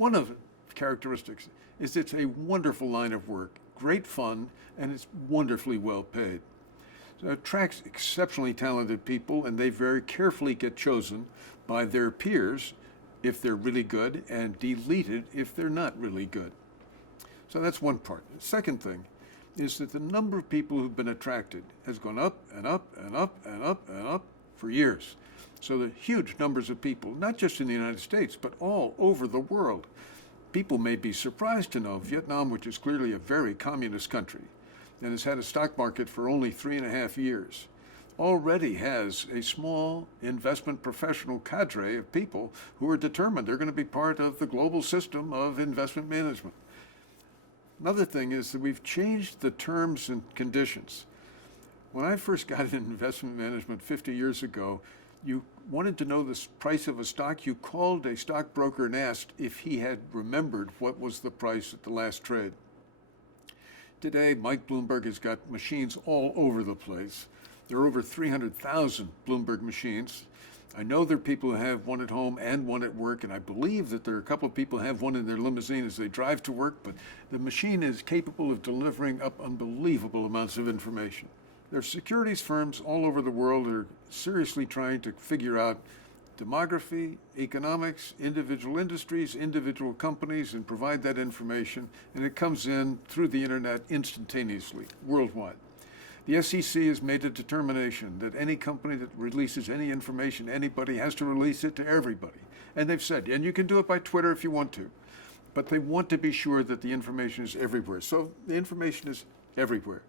one of the characteristics is it's a wonderful line of work, great fun, and it's wonderfully well paid. So it attracts exceptionally talented people, and they very carefully get chosen by their peers if they're really good and deleted if they're not really good. So that's one part. The second thing is that the number of people who've been attracted has gone up and up and up and up and up for years. So the huge numbers of people, not just in the United States, but all over the world. People may be surprised to know Vietnam, which is clearly a very communist country and has had a stock market for only 3.5 years, already has a small investment professional cadre of people who are determined they're going to be part of the global system of investment management. Another thing is that we've changed the terms and conditions. When I first got into investment management 50 years ago, you wanted to know the price of a stock, you called a stockbroker and asked if he had remembered what was the price at the last trade. Today, Mike Bloomberg has got machines all over the place. There are over 300,000 Bloomberg machines. I know there are people who have one at home and one at work, and I believe that there are a couple of people who have one in their limousine as they drive to work, but the machine is capable of delivering up unbelievable amounts of information. There are securities firms all over the world that are seriously trying to figure out demography, economics, individual industries, individual companies, and provide that information, and it comes in through the internet instantaneously, worldwide. The SEC has made a determination that any company that releases any information, anybody has to release it to everybody. And they've said, and you can do it by Twitter if you want to, but they want to be sure that the information is everywhere. So the information is everywhere.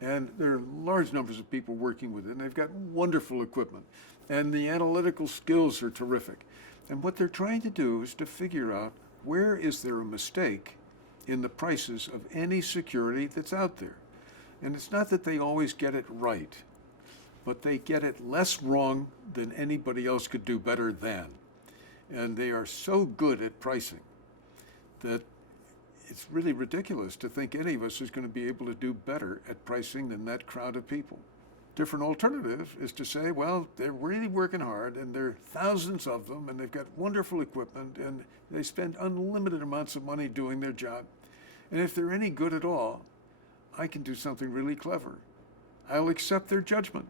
And there are large numbers of people working with it, and they've got wonderful equipment. And the analytical skills are terrific. And what they're trying to do is to figure out where is there a mistake in the prices of any security that's out there. And it's not that they always get it right, but they get it less wrong than anybody else could do better than. And they are so good at pricing that it's really ridiculous to think any of us is going to be able to do better at pricing than that crowd of people. Different alternative is to say, well, they're really working hard, and there are thousands of them, and they've got wonderful equipment, and they spend unlimited amounts of money doing their job. And if they're any good at all, I can do something really clever. I'll accept their judgment,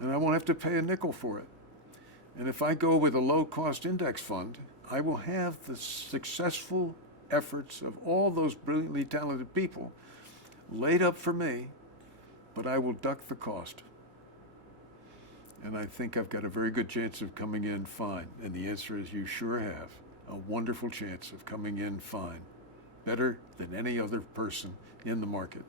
and I won't have to pay a nickel for it. And if I go with a low-cost index fund, I will have the successful efforts of all those brilliantly talented people laid up for me, but I will duck the cost. And I think I've got a very good chance of coming in fine. And the answer is you sure have a wonderful chance of coming in fine, better than any other person in the market.